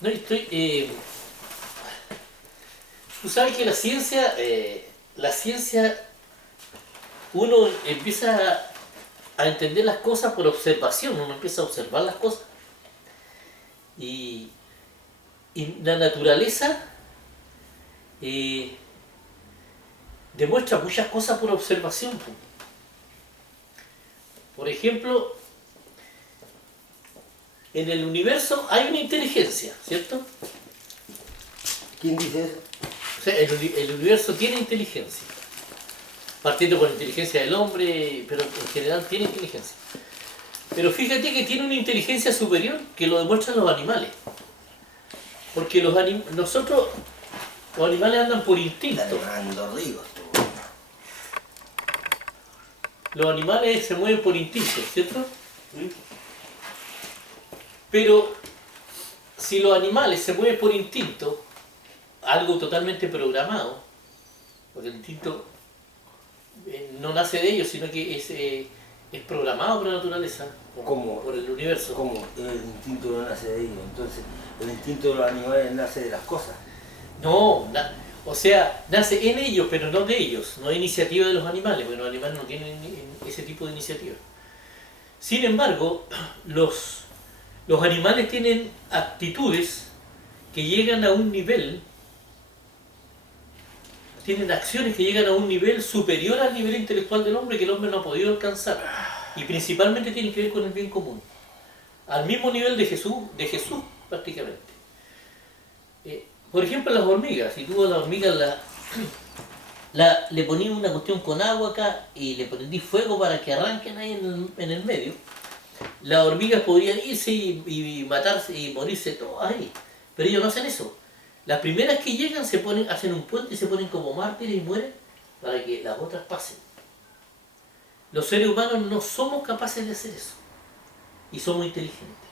No, tú sabes que la ciencia, uno empieza a entender las cosas por observación, uno empieza a observar las cosas. Y, y la naturaleza demuestra muchas cosas por observación. Por ejemplo, en el universo hay una inteligencia, ¿cierto? ¿Quién dice eso? O sea, el universo tiene inteligencia. Partiendo por la inteligencia del hombre, pero en general tiene inteligencia. Pero fíjate que tiene una inteligencia superior que lo demuestran los animales. Porque los animales andan por instinto. Los animales se mueven por instinto, ¿cierto? ¿Sí? Pero si los animales se mueven por instinto, algo totalmente programado, porque el instinto no nace de ellos, sino que es programado por la naturaleza, por el universo. ¿Cómo? El instinto no nace de ellos, entonces el instinto de los animales nace de las cosas. No, o sea, nace en ellos, pero no de ellos. No hay iniciativa de los animales, porque los animales no tienen ese tipo de iniciativa. Sin embargo, los animales tienen actitudes que llegan a un nivel, tienen acciones que llegan a un nivel superior al nivel intelectual del hombre que el hombre no ha podido alcanzar. Y principalmente tienen que ver con el bien común. Al mismo nivel de Jesús prácticamente. Por ejemplo, las hormigas. Si tú a las hormigas le ponías una cuestión con agua acá y le prendís fuego para que arranquen ahí en el medio, las hormigas podrían irse y matarse y morirse todas ahí. Pero ellos no hacen eso. Las primeras que llegan hacen un puente y se ponen como mártires y mueren para que las otras pasen. Los seres humanos no somos capaces de hacer eso. Y somos inteligentes.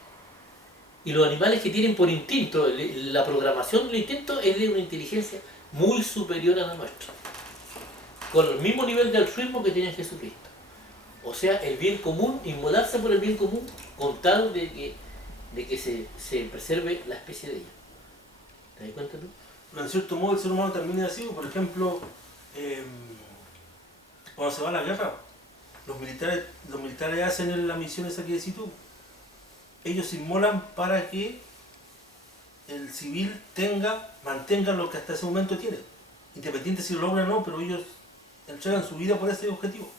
Y los animales que tienen por instinto, la programación del instinto es de una inteligencia muy superior a la nuestra. Con el mismo nivel de altruismo que tiene Jesucristo. O sea, el bien común, inmolarse por el bien común, con tal de que se preserve la especie de ellos. ¿Te das cuenta tú? Pero en cierto modo el ser humano también es así. Por ejemplo, cuando se va a la guerra, los militares hacen la misión esa que decís tú. Ellos se inmolan para que el civil mantenga lo que hasta ese momento tiene. Independiente si lo logra o no, pero ellos entregan su vida por ese objetivo.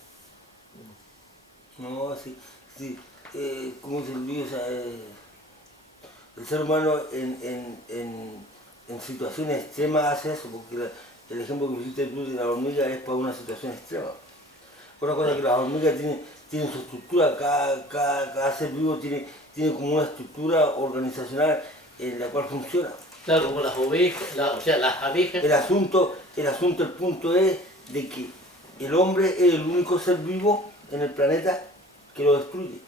No, sí. Como dice Luis, el ser humano en situaciones extremas hace eso, porque el ejemplo que pusiste tú de la hormiga es para una situación extrema. Otra cosa es que las hormigas tienen su estructura, cada ser vivo tiene como una estructura organizacional en la cual funciona. Claro, como las ovejas, o sea, las abejas. El punto es de que el hombre es el único ser vivo en el planeta que lo destruye.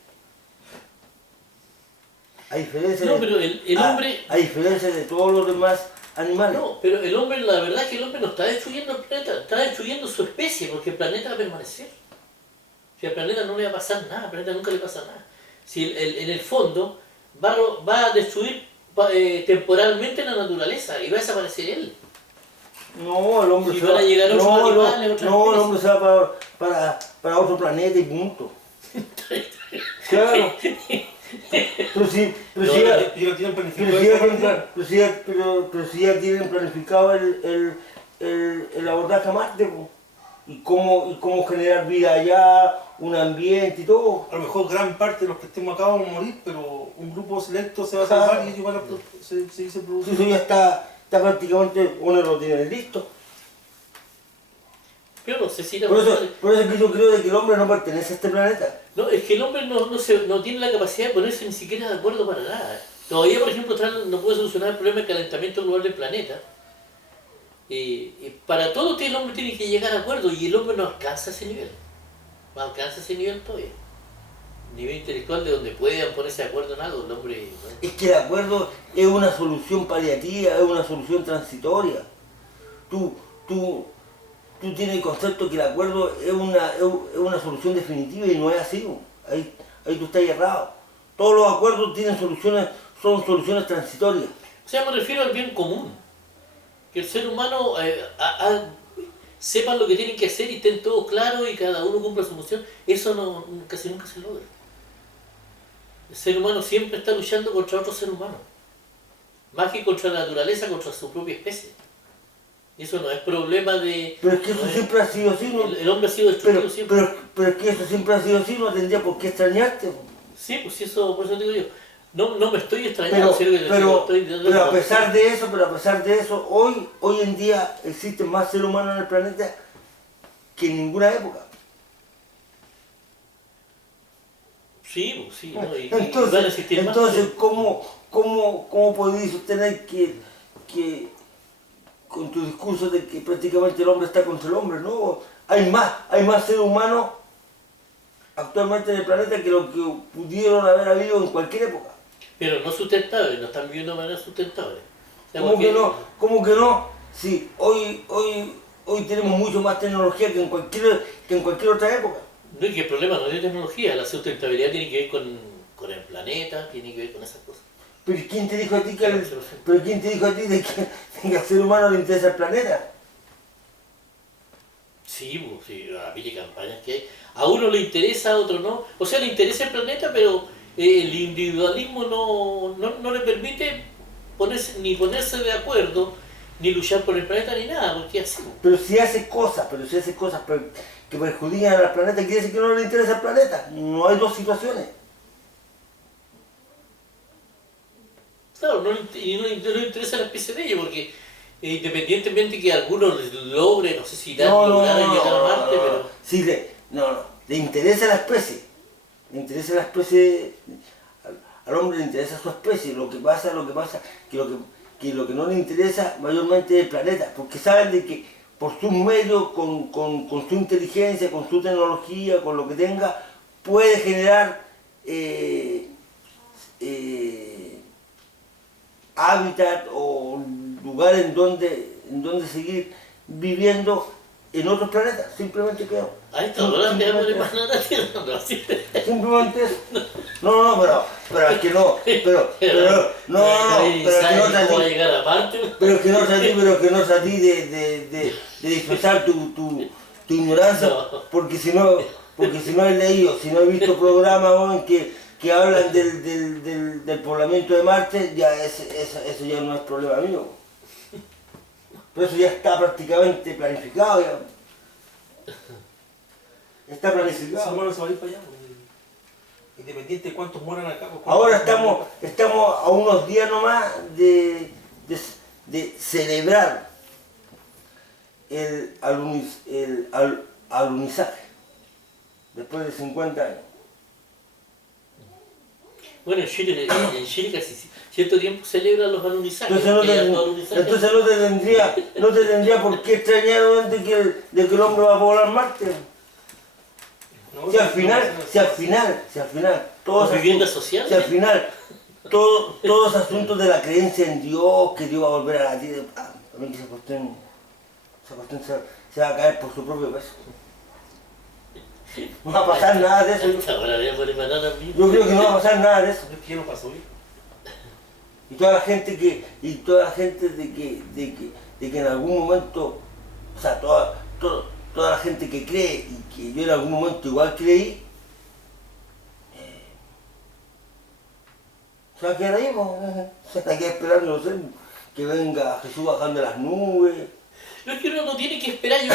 A diferencia de todos los demás animales. No, pero el hombre, la verdad es que el hombre no está destruyendo el planeta, está destruyendo su especie, porque el planeta va a permanecer. Si al planeta no le va a pasar nada, al planeta nunca le pasa nada. Si en el fondo va a destruir temporalmente la naturaleza y va a desaparecer él. No, el hombre se va, el hombre se va para otro planeta y punto. Claro. Pero si ya tienen planificado el abordaje a Marte, y cómo generar vida allá, un ambiente y todo. A lo mejor gran parte de los que estemos acá vamos a morir, pero un grupo selecto se va a salvar y ellos van a seguirse produciendo. Eso ya está prácticamente, uno lo tiene listo. Pero no sé si por eso es que yo creo de que el hombre no pertenece a este planeta. No, es que el hombre no tiene la capacidad de ponerse ni siquiera de acuerdo para nada. Todavía, por ejemplo, no puede solucionar el problema del calentamiento global del planeta. Para todo el hombre tiene que llegar a acuerdo y el hombre no alcanza ese nivel. No alcanza ese nivel todavía. Nivel intelectual de donde puedan ponerse de acuerdo en algo, el hombre... ¿no? Es que el acuerdo es una solución paliativa, es una solución transitoria. Tú tienes el concepto que el acuerdo es una solución definitiva y no es así. Ahí tú estás errado. Todos los acuerdos son soluciones transitorias. O sea, me refiero al bien común. Que el ser humano sepan lo que tienen que hacer y estén todos claros y cada uno cumpla su función. Eso casi nunca se logra. El ser humano siempre está luchando contra otro ser humano. Más que contra la naturaleza, contra su propia especie. Y eso no es problema de... Pero es que eso siempre ha sido así, ¿no? El hombre ha sido destructivo siempre. Pero es que eso siempre ha sido así, no tendría por qué extrañarte. Sí, pues eso, por eso digo yo. No me estoy extrañando, sino que pero a pesar de eso, hoy en día existen más seres humanos en el planeta que en ninguna época. Sí, pues sí, ¿no? Y Entonces, van a existir más. ¿cómo podéis sostener que con tu discurso de que prácticamente el hombre está contra el hombre, ¿no? Hay más seres humanos actualmente en el planeta que lo que pudieron haber habido en cualquier época. Pero no sustentables, no están viviendo de manera sustentable. O sea, ¿Cómo que no? ¿Cómo que no? Sí, hoy tenemos mucho más tecnología que en cualquier otra época. No, y que el problema no es de tecnología, la sustentabilidad tiene que ver con el planeta, tiene que ver con esas cosas. ¿Pero quién te dijo a ti de que al ser humano le interesa el planeta? Sí, pues, sí, a mí campañas que hay. A uno le interesa, a otro no. O sea, le interesa el planeta, pero el individualismo no le permite ponerse de acuerdo, ni luchar por el planeta, ni nada, porque así. Pero si hace cosas que perjudican al planeta, quiere decir que no le interesa el planeta. No hay dos situaciones. Claro, y no le interesa la especie de ellos, porque independientemente que algunos logren, no sé si lograran llegar a Marte, pero... Sí, le interesa la especie. Le interesa la especie, al hombre le interesa su especie. Lo que pasa, que lo que no le interesa mayormente es el planeta, porque saben de que por sus medios, con su inteligencia, con su tecnología, con lo que tenga, puede generar hábitat o lugares en donde seguir viviendo en otros planetas, simplemente quedó. A esta hora te voy a poner más la Tierra, no, así. Simplemente eso. Pero es que no, pero es que no salí de disfrazar tu ignorancia, No. porque si no he leído, si no he visto programas que hablan del poblamiento de Marte, ya eso ya no es problema mío. Pero eso ya está prácticamente planificado ya. Está Ese planificado. humano se va a ir para allá. Independiente de cuántos mueran acá. Pues, Ahora estamos a unos días nomás de celebrar el alunizaje, después de 50 años. Bueno, en Chile casi cierto tiempo celebran los alunizajes. Entonces no te tendría por qué extrañar de que el hombre va a poblar Marte. No, Si al final, todos vivienda social. Si al final, todos asuntos de la creencia en Dios, que Dios va a volver a la tierra, también que esa cuestión se va a caer por su propio peso. No va a pasar nada de eso. Yo creo que no va a pasar nada de eso. Es que ya no pasó hoy. Y toda la gente de que en algún momento, o sea, toda la gente que cree y que yo en algún momento igual creí, se va a quedar ahí, se está aquí esperando, no sé, que venga Jesús bajando de las nubes. No es que uno no tiene que esperar, yo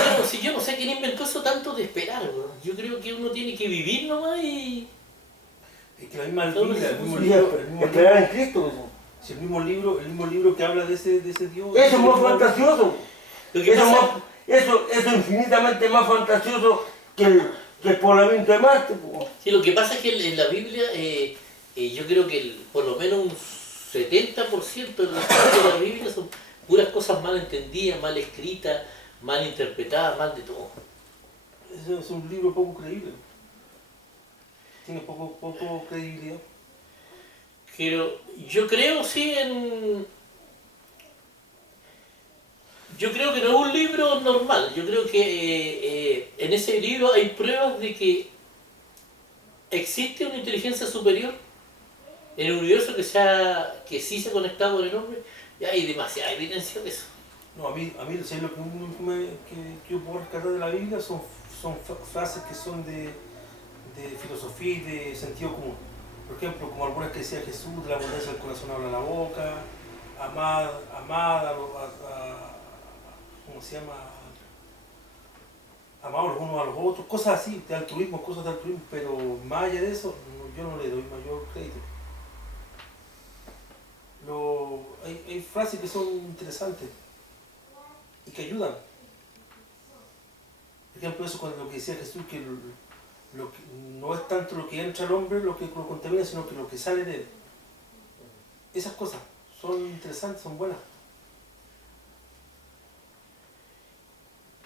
no sé quién inventó eso tanto de esperar, bro. Yo creo que uno tiene que vivir nomás y... Es que la misma Biblia, el mismo Sí, libro, esperar en Cristo. si el mismo libro que habla de ese Dios. Eso es más fantasioso. Lo que pasa... Eso es infinitamente más fantasioso que el poblamiento de Marte. Sí, lo que pasa es que en la Biblia, yo creo que por lo menos un 70% de las cosas de la Biblia son puras cosas mal entendidas, mal escritas, mal interpretadas, mal de todo. Ese es un libro poco creíble. Tiene poco credibilidad. Pero yo creo sí yo creo que no es un libro normal. Yo creo que en ese libro hay pruebas de que existe una inteligencia superior en el universo que sí se ha conectado con el hombre, Y hay demasiada evidencia de eso. No, ¿sabes lo que, que yo puedo rescatar de la Biblia? Son frases que son de filosofía y de sentido común. Por ejemplo, como algunas que decía Jesús, de la abundancia del corazón habla la boca, ¿cómo se llama? Amados los unos a los otros, cosas así, de altruismo, cosas de altruismo, pero más allá de eso, yo no le doy mayor crédito. Hay frases que son interesantes y que ayudan. Por ejemplo, eso con lo que decía Jesús, que no es tanto lo que entra al hombre lo que lo contamina, sino que lo que sale de él. Esas cosas son interesantes, son buenas.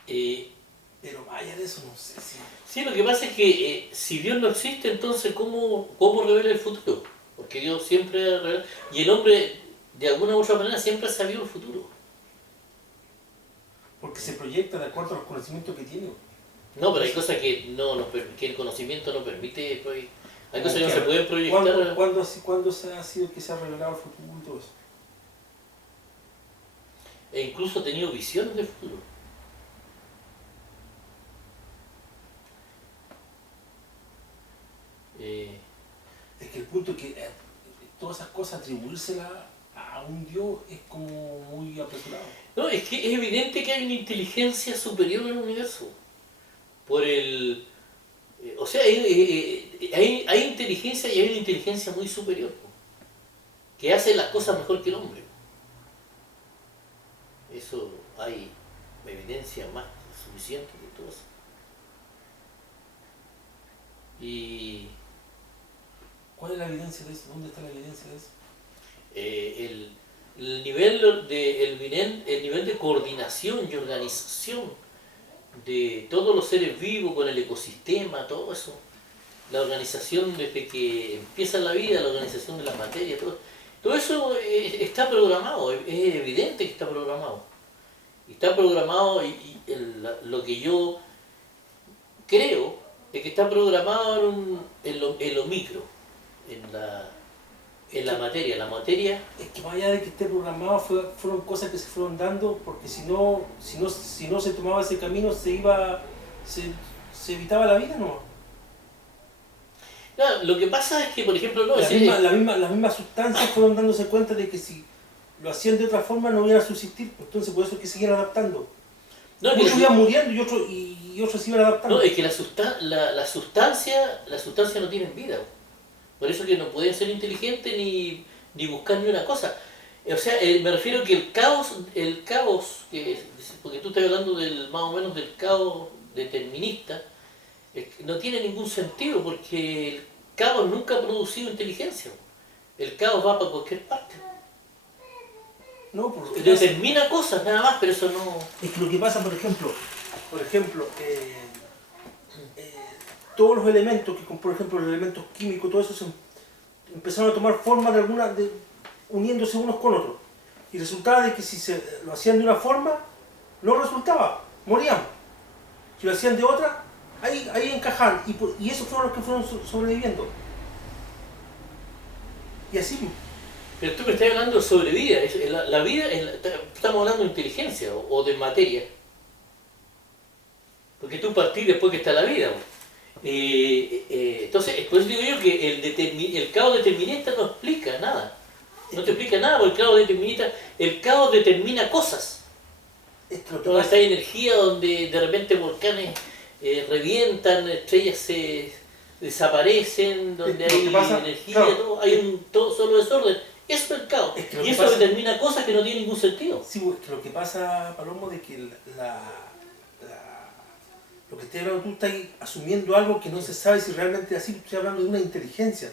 Pero más allá de eso, no sé si... Sí, lo que pasa es que si Dios no existe, entonces ¿cómo revela el futuro? Porque Dios siempre revela, y el hombre de alguna u otra manera siempre ha sabido el futuro. Porque se proyecta de acuerdo a los conocimientos que tiene. No, pero hay cosas que que el conocimiento no permite proyectar. Hay cosas que no se pueden proyectar. ¿Cuándo se ha sido que se ha revelado el futuro y todo eso? E incluso ha tenido visiones del futuro. Es que el punto es que todas esas cosas atribuírselas a un Dios es como muy apresurado. No, es que es evidente que hay una inteligencia superior en el universo. O sea, hay inteligencia y hay una inteligencia muy superior, que hace las cosas mejor que el hombre. Eso hay evidencia más suficiente de todo eso. Y ¿Cuál es la evidencia de eso? ¿Dónde está la evidencia de eso? el nivel de coordinación y organización de todos los seres vivos con el ecosistema, todo eso, la organización desde que empieza la vida, la organización de la materia, todo eso está programado, es evidente que está programado. Está programado lo que yo creo es que está programado en lo micro, en la materia. La materia... Es que más allá de que esté programado, fueron cosas que se fueron dando, porque si no se tomaba ese camino, se evitaba la vida, ¿no? No, lo que pasa es que, por ejemplo, no... Las mismas sustancias fueron dándose cuenta de que si lo hacían de otra forma no iban a subsistir, entonces por eso es que seguían adaptando. No, muchos iban muriendo y otros se iban adaptando. No, es que la sustancia no tiene vida. Por eso que no pueden ser inteligentes ni buscar ni una cosa. O sea, me refiero que el caos, porque tú estás hablando más o menos del caos determinista, no tiene ningún sentido porque el caos nunca ha producido inteligencia. El caos va para cualquier parte. No, porque determina cosas nada más, pero eso no... Es que lo que pasa, por ejemplo, todos los elementos, por ejemplo los elementos químicos, todo eso empezaron a tomar forma uniéndose unos con otros. Y resultaba de que si lo hacían de una forma, no resultaba, morían. Si lo hacían de otra, ahí encajaban. Y esos fueron los que fueron sobreviviendo. Y así. Pero tú me estás hablando sobre vida. La vida, estamos hablando de inteligencia o de materia. Porque tú partís después que está la vida. Entonces, por eso digo yo que el caos determinista no explica nada. No te explica nada, porque el caos determina cosas. Donde está energía, donde de repente volcanes revientan, estrellas se desaparecen, donde hay energía, claro, hay todo solo desorden. Eso es el caos. Y eso determina cosas que no tienen ningún sentido. Sí, es que lo que pasa, Palomo, de que lo que estás hablando, tú estás asumiendo algo que no se sabe si realmente es así. Estoy hablando de una inteligencia.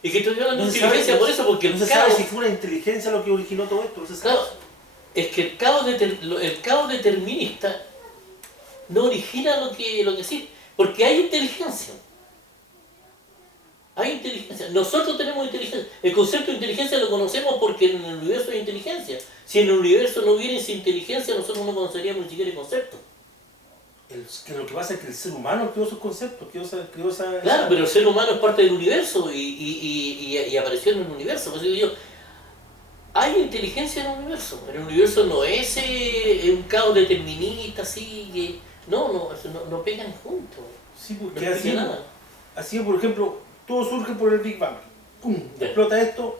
Y que estoy hablando de inteligencia por eso, porque no se sabe si fue una inteligencia lo que originó todo esto. No se sabe. Claro, es que el caos determinista no origina lo que existe, porque hay inteligencia. Hay inteligencia. Nosotros tenemos inteligencia. El concepto de inteligencia lo conocemos porque en el universo hay inteligencia. Si en el universo no hubiera esa inteligencia, nosotros no conoceríamos ni siquiera el concepto. Lo que pasa es que el ser humano creó esos conceptos, creó esa... Claro, pero el ser humano es parte del universo y apareció en el universo. Por eso digo yo, hay inteligencia en el universo. El universo no es un caos determinista, así que... No, eso no pegan juntos. Sí, No porque explica nada. así, por ejemplo, todo surge por el Big Bang. ¡Pum! Ya. Explota esto.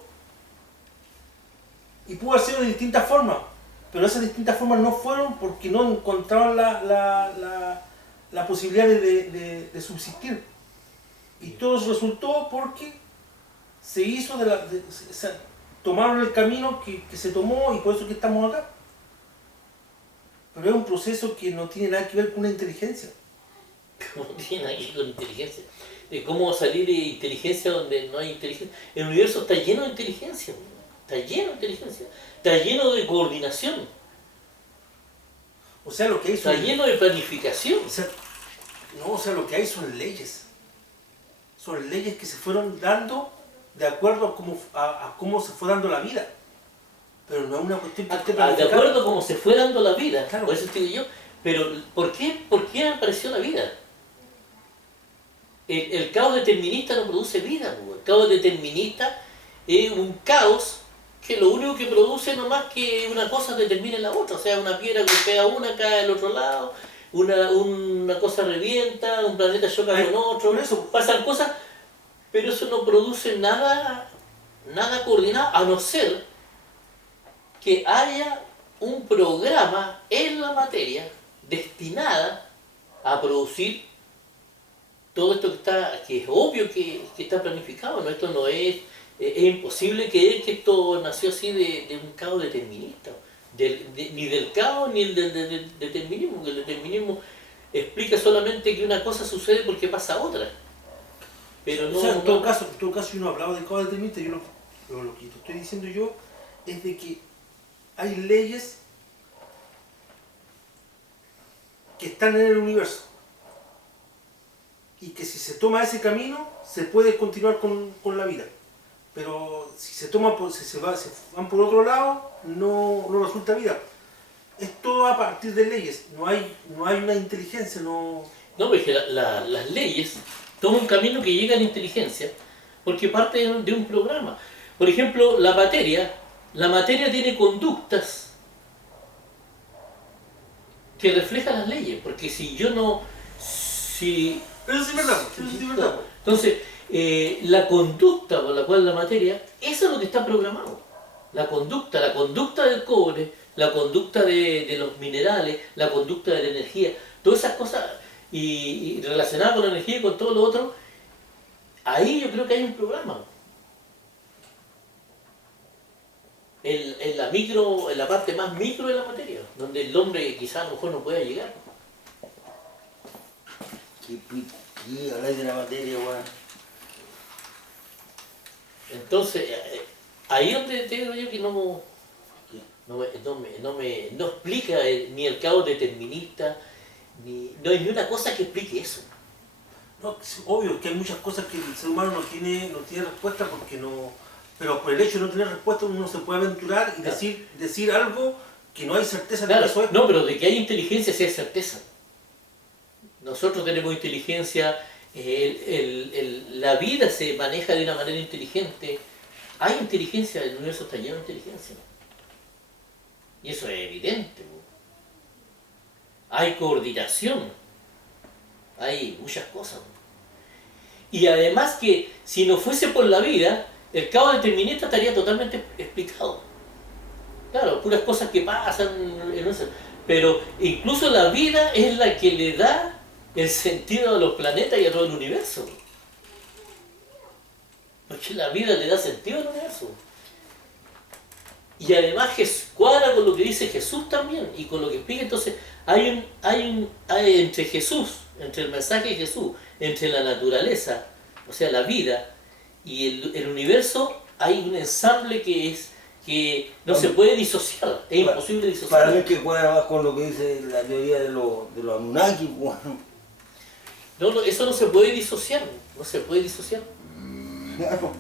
Y pudo haber sido de distintas formas. Pero esas distintas formas no fueron porque no encontraron la posibilidad de subsistir. Y todo eso resultó porque se hizo tomaron el camino que se tomó y por eso que estamos acá. Pero es un proceso que no tiene nada que ver con una inteligencia. No tiene nada que ver con inteligencia. De cómo salir de inteligencia donde no hay inteligencia. El universo está lleno de inteligencia. Está lleno de inteligencia. Está lleno de coordinación. O sea, lo que hay Está son, lleno de planificación. o sea, lo que hay son leyes. Son leyes que se fueron dando de acuerdo a cómo se fue dando la vida. Pero no es una cuestión que esté De planificada. acuerdo a cómo se fue dando la vida. Claro. Por eso te digo yo. Pero ¿por qué apareció la vida? El caos determinista no produce vida. Po. El caos determinista es un caos que lo único que produce no más que una cosa determine la otra. O sea, una piedra golpea una, cae al otro lado, una cosa revienta, un planeta choca con otro, por eso. pasan cosas, pero eso no produce nada coordinado, a no ser que haya un programa en la materia destinada a producir todo esto que es obvio que está planificado. ¿No? Esto no es imposible creer que esto nació así de un caos determinista, ni del caos ni del determinismo, porque el determinismo explica solamente que una cosa sucede porque pasa otra. Pero no, O sea, en todo caso, yo no he hablado de caos determinista, lo que te estoy diciendo yo es de que hay leyes que están en el universo y que si se toma ese camino se puede continuar con la vida, pero si se toma si se van por otro lado no resulta vida. Es todo a partir de leyes, no hay una inteligencia, no. No, porque las leyes toman un camino que llega a la inteligencia porque parte de un programa. Por ejemplo, la materia tiene conductas que reflejan las leyes, porque si yo no... Pero eso sí es verdad, eso sí es verdad. Entonces, la conducta por la cual la materia, eso es lo que está programado. La conducta del cobre, la conducta de los minerales, la conducta de la energía, todas esas cosas y relacionadas con la energía y con todo lo otro, ahí yo creo que hay un programa. En la parte más micro de la materia, donde el hombre quizás a lo mejor no pueda llegar. ¿Qué habláis de la materia, weón? Entonces, ahí donde te digo yo que ¿Qué? no explica ni el caos determinista, no hay ni una cosa que explique eso. No, es obvio que hay muchas cosas que el ser humano no tiene respuesta porque no. Pero por el hecho de no tener respuesta uno se puede aventurar y Claro. decir algo que no hay certeza de Claro, que eso es. no, pero de que hay inteligencia sí hay certeza. Nosotros tenemos inteligencia, la vida se maneja de una manera inteligente. Hay inteligencia, el universo está lleno de inteligencia. Y eso es evidente. Hay coordinación, hay muchas cosas. Y además que si no fuese por la vida, el caos determinista estaría totalmente explicado. Claro, puras cosas que pasan en eso. Pero incluso la vida es la que le da el sentido a los planetas y a todo el universo. Porque la vida le da sentido al universo. Y además cuadra con lo que dice Jesús también y con lo que explica. Entonces hay entre Jesús, entre el mensaje de Jesús, entre la naturaleza, o sea la vida, y el universo, hay un ensamble que no se puede disociar, es imposible disociar. Para mí que cuadra más con lo que dice la teoría de los Anunnaki, weón. No, eso no se puede disociar, no se puede disociar. Claro.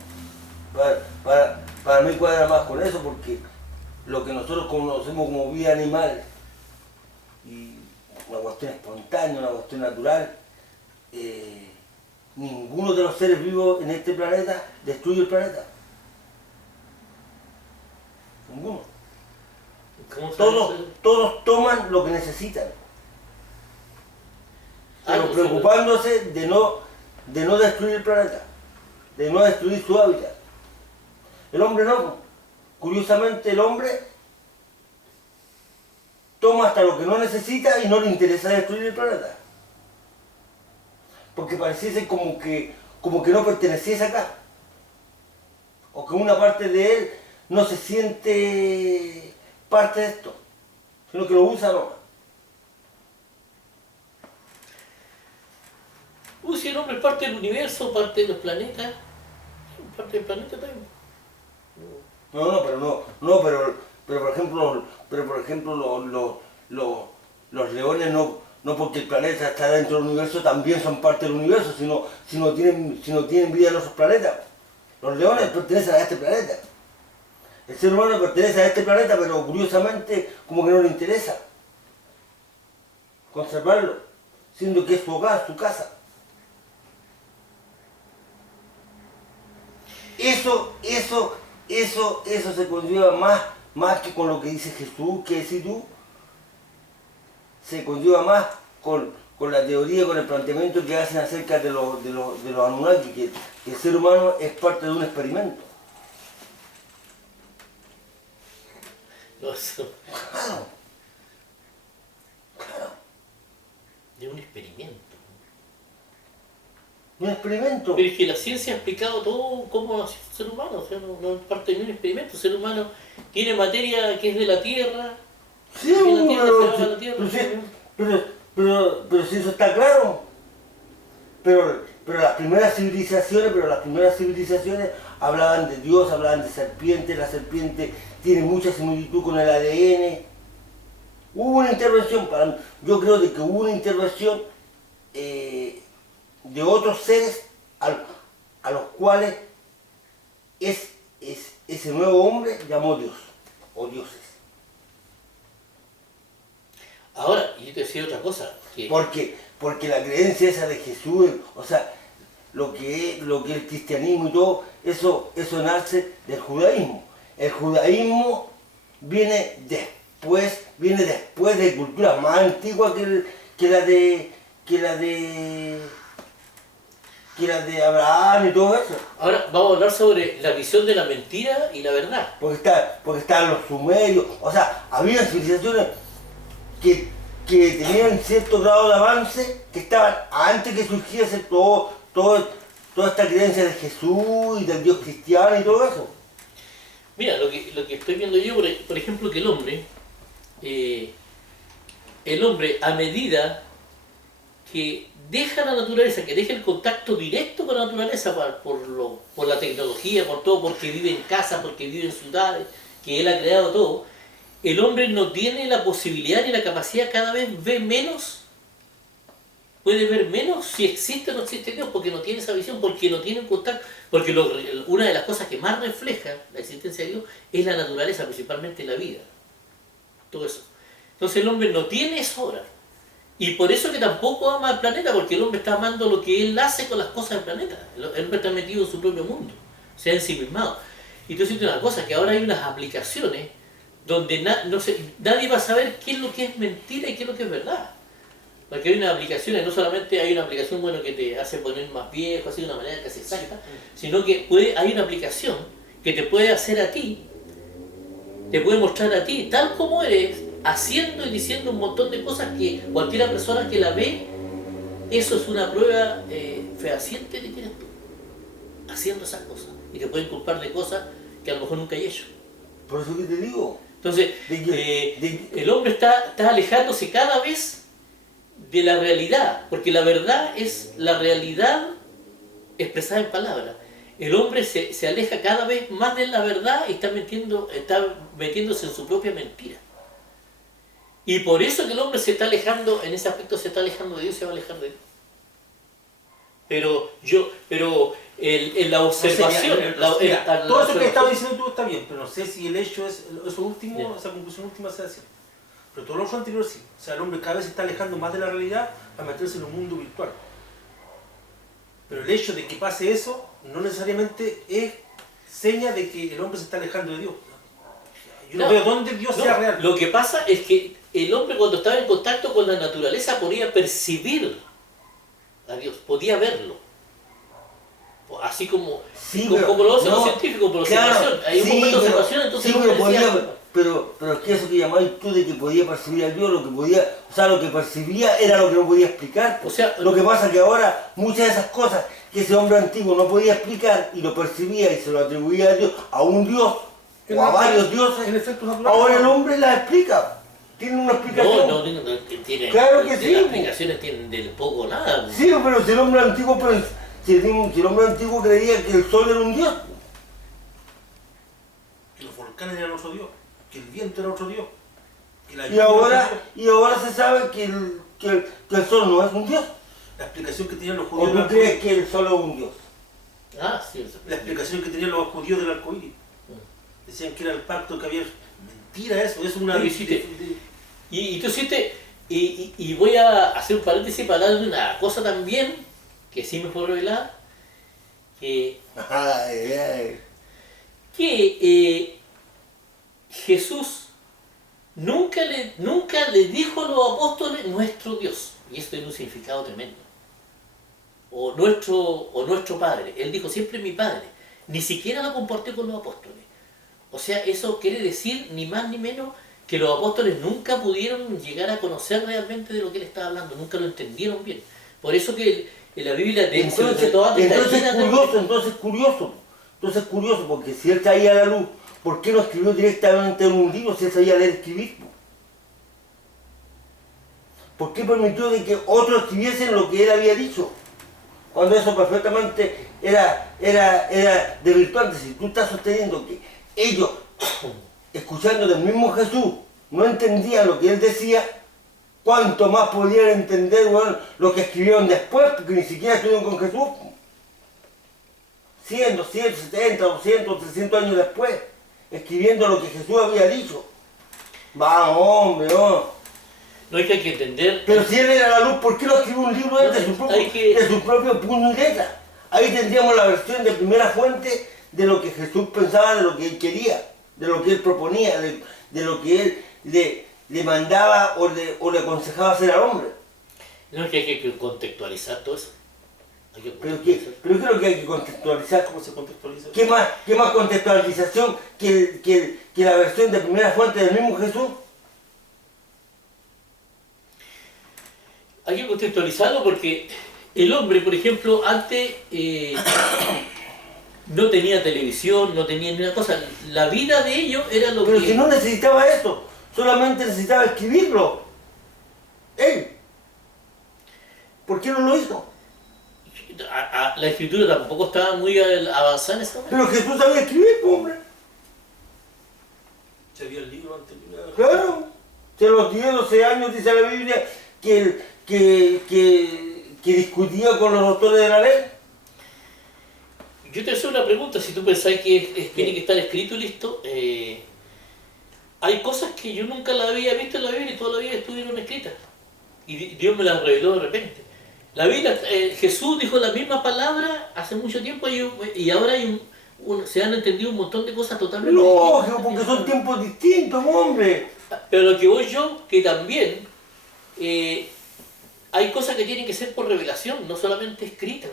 Para mí cuadra más con eso porque lo que nosotros conocemos como vida animal y una cuestión espontánea, una cuestión natural, ninguno de los seres vivos en este planeta destruye el planeta. Ninguno. ¿Cómo sabes Todos, eso? todos toman lo que necesitan, pero no, preocupándose de no destruir el planeta, de no destruir su hábitat. El hombre no. Curiosamente el hombre toma hasta lo que no necesita y no le interesa destruir el planeta. Porque pareciese como que no perteneciese acá. O que una parte de él no se siente parte de esto, sino que lo usa nomás. Si el hombre es parte del universo, parte de los planetas, parte del planeta también. Pero por ejemplo los leones no porque el planeta está dentro del universo también son parte del universo, sino tienen vida en otros planetas. Los leones pertenecen a este planeta. El ser humano pertenece a este planeta, pero curiosamente como que no le interesa conservarlo, siendo que es su hogar, su casa. Eso se conlleva más que con lo que dice Jesús, que decís tú, se conlleva más con la teoría, con el planteamiento que hacen acerca de los Anunnaki, que el ser humano es parte de un experimento. No, eso Claro, claro, de un experimento. un experimento. Pero es que la ciencia ha explicado todo cómo nació el ser humano, o sea, no es parte de un experimento. El ser humano tiene materia que es de la Tierra, Sí, de la Tierra, se va a pero, la Tierra. pero si eso está claro. Pero las primeras civilizaciones hablaban de Dios, hablaban de serpientes, la serpiente tiene mucha similitud con el ADN. Hubo una intervención, yo creo de que hubo una intervención de otros seres a los cuales ese nuevo hombre llamó Dios, o dioses. Ahora, y yo te decía otra cosa, que Porque la creencia esa de Jesús, o sea, lo que es el cristianismo y todo, eso nace del judaísmo. El judaísmo viene después de culturas más antiguas que la de Abraham y todo eso. ahora vamos a hablar sobre la visión de la mentira y la verdad. Porque están los sumerios, o sea, había civilizaciones que tenían cierto grado de avance, que estaban antes que surgiese toda esta creencia de Jesús y del Dios cristiano y todo eso. Mira, lo que estoy viendo yo, por ejemplo, que el hombre a medida que deja la naturaleza, que deja el contacto directo con la naturaleza por la tecnología, por todo, porque vive en casa, porque vive en ciudades, que él ha creado todo, el hombre no tiene la posibilidad ni la capacidad, cada vez ve menos, puede ver menos si existe o no existe Dios, porque no tiene esa visión, porque no tiene un contacto, porque una de las cosas que más refleja la existencia de Dios es la naturaleza, principalmente la vida, todo eso. Entonces el hombre no tiene eso ahora. Y por eso que tampoco ama al planeta, porque el hombre está amando lo que él hace con las cosas del planeta. El hombre está metido en su propio mundo, se ha ensimismado. Y tú sientes una cosa, que ahora hay unas aplicaciones donde nadie va a saber qué es lo que es mentira y qué es lo que es verdad. Porque hay unas aplicaciones, no solamente hay una aplicación que te hace poner más viejo, así de una manera casi exacta, sino que hay una aplicación que te puede hacer a ti, te puede mostrar a ti, tal como eres, haciendo y diciendo un montón de cosas que cualquier persona que la ve, eso es una prueba fehaciente de que eres tú, haciendo esas cosas. Y te pueden culpar de cosas que a lo mejor nunca hay hecho. Por eso que te digo. Entonces, el hombre está alejándose cada vez de la realidad, porque la verdad es la realidad expresada en palabras. El hombre se aleja cada vez más de la verdad y está metiéndose en su propia mentira. Y por eso que el hombre se está alejando, en ese aspecto se está alejando de Dios, se va a alejar de Dios. Pero la observación... todo eso que estaba diciendo tú está bien, pero no sé si el hecho es eso último, Yeah. esa conclusión última sea cierta. Pero todo lo otro anterior sí. O sea, el hombre cada vez se está alejando más de la realidad a meterse en un mundo virtual. Pero el hecho de que pase eso no necesariamente es seña de que el hombre se está alejando de Dios. Yo no veo dónde Dios sea real. Lo que pasa es que el hombre cuando estaba en contacto con la naturaleza podía percibir a Dios, podía verlo. Así como, Sí, como lo hacen los no, científicos, por claro, observación. Hay un sí, momento de pero- observación, entonces sí, el pero, hombre decía, podía, pero es que eso que llamáis tú de que podía percibir a Dios, lo que podía, o sea, lo que percibía era lo que no podía explicar. O sea, lo que pasa es que ahora muchas de esas cosas que ese hombre antiguo no podía explicar y lo percibía y se lo atribuía a Dios, a un Dios o a varios dioses, En efectos naturales. ahora el hombre las explica. Tiene una explicación. no, tiene, Claro que sí, las po. explicaciones tienen del poco nada. Po. Sí, pero si el hombre antiguo, si el hombre antiguo creía que el sol era un dios. Que los volcanes eran otro Dios, que el viento era otro Dios. Que la Y lluvia era otro Dios. ahora se sabe que el sol no es un dios. La explicación que tenían los ¿O judíos tú del crees arcoíris. que el sol es un dios? Ah, sí, eso. La explicación que tenían los judíos del arcoíris. Decían que era el pacto que había. Mentira eso, es una. Oye, sí Y tú hiciste, y voy a hacer un paréntesis para hablar de una cosa también, que sí me fue revelada, que Ay. Jesús nunca le dijo a los apóstoles nuestro Dios, y esto tiene un significado tremendo, o nuestro Padre. Él dijo siempre mi Padre, ni siquiera lo compartió con los apóstoles. O sea, eso quiere decir ni más ni menos que los apóstoles nunca pudieron llegar a conocer realmente de lo que él estaba hablando, nunca lo entendieron bien. Por eso que en la Biblia de Entonces curioso, porque si él traía la luz, ¿por qué no escribió directamente en un libro si él sabía leer y escribir? ¿Por qué permitió de que otros escribiesen lo que él había dicho? Cuando eso perfectamente era desvirtuante. Si tú estás sosteniendo que ellos, escuchando del mismo Jesús, no entendían lo que él decía, ¿cuánto más podían entender, bueno, lo que escribieron después? Porque ni siquiera estuvieron con Jesús. 100, 270, 200, 300 años después, escribiendo lo que Jesús había dicho. Vamos, hombre, no. No hay que entender. Pero si él era la luz, ¿por qué no escribió un libro No, de hay que- su propio puño y letra? Ahí tendríamos la versión de primera fuente de lo que Jesús pensaba, de lo que él quería, de lo que él proponía, de lo que él le mandaba o le aconsejaba hacer al hombre. No es que hay que contextualizar todo eso. Hay que Pero contextualizar. ¿qué es lo que hay que contextualizar? ¿Cómo se contextualiza? ¿Qué más contextualización que la versión de primera fuente del mismo Jesús? Hay que contextualizarlo porque el hombre, por ejemplo, antes no tenía televisión, no tenía ni una cosa. La vida de ellos era lo Pero que... si no necesitaba eso, solamente necesitaba escribirlo. Él. ¿Por qué no lo hizo? La escritura tampoco estaba muy avanzada en ese momento. Pero Jesús sabía escribir, pues, hombre. Se había el libro anterior. Claro. Se los dio 12 años, dice la Biblia, que discutía con los autores de la ley. Yo te hago una pregunta, si tú pensáis que tiene que estar escrito y listo, hay cosas que yo nunca las había visto en la Biblia y toda la vida estuvieron escritas. Y Dios me las reveló de repente. La Biblia, Jesús dijo la misma palabra hace mucho tiempo y ahora se han entendido un montón de cosas totalmente Lógico, porque son tiempos distintos, hombre. Pero lo que voy yo, que también hay cosas que tienen que ser por revelación, no solamente escritas.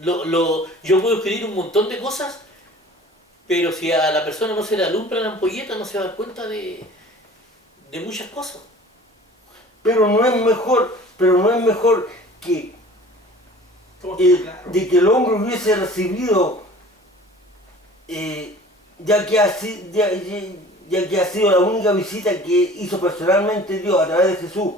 Yo puedo escribir un montón de cosas, pero si a la persona no se le alumbra la ampolleta, no se va a dar cuenta de muchas cosas. Pero no es mejor que de que el hombre hubiese recibido, ya que ha sido la única visita que hizo personalmente Dios a través de Jesús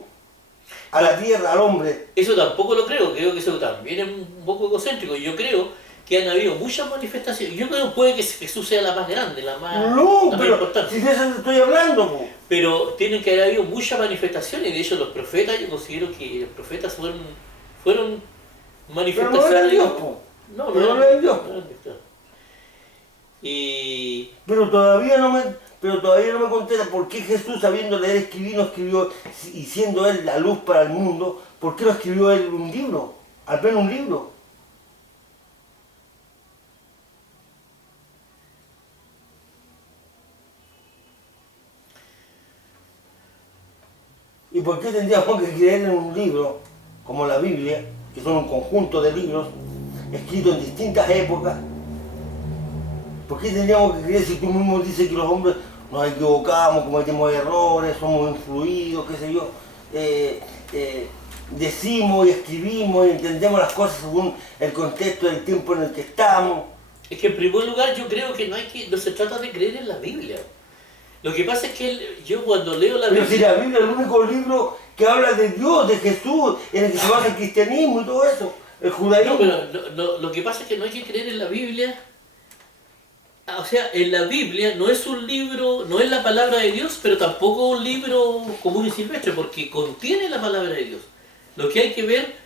a la tierra, al hombre. Eso tampoco lo creo que eso también es un poco egocéntrico. Yo creo que han habido muchas manifestaciones. Yo creo que puede que Jesús sea la más grande, la más importante. Si de eso te estoy hablando, po. Pero tienen que haber habido muchas manifestaciones, y de hecho los profetas, yo considero que los profetas fueron manifestaciones. Pero no era Dios, po. No Pero no era Dios. no eran Dios, claro. Y Pero todavía no me contesta por qué Jesús, sabiendo leer y escribir, no escribió, y siendo él la luz para el mundo, ¿por qué no escribió él un libro? Al menos un libro. ¿Y por qué tendríamos que creer en un libro como la Biblia, que son un conjunto de libros escritos en distintas épocas? ¿Por qué tendríamos que creer si tú mismo dices que los hombres nos equivocamos, cometemos errores, somos influidos, qué sé yo? Decimos y escribimos y entendemos las cosas según el contexto del tiempo en el que estamos. Es que en primer lugar yo creo que no se trata de creer en la Biblia. Lo que pasa es que yo cuando leo la Pero Biblia... si la Biblia es el único libro que habla de Dios, de Jesús, en el que se basa el cristianismo y todo eso, el judaísmo. No, pero lo que pasa es que no hay que creer en la Biblia. O sea, en la Biblia no es un libro, no es la palabra de Dios, pero tampoco un libro común y silvestre, porque contiene la palabra de Dios. Lo que hay que ver,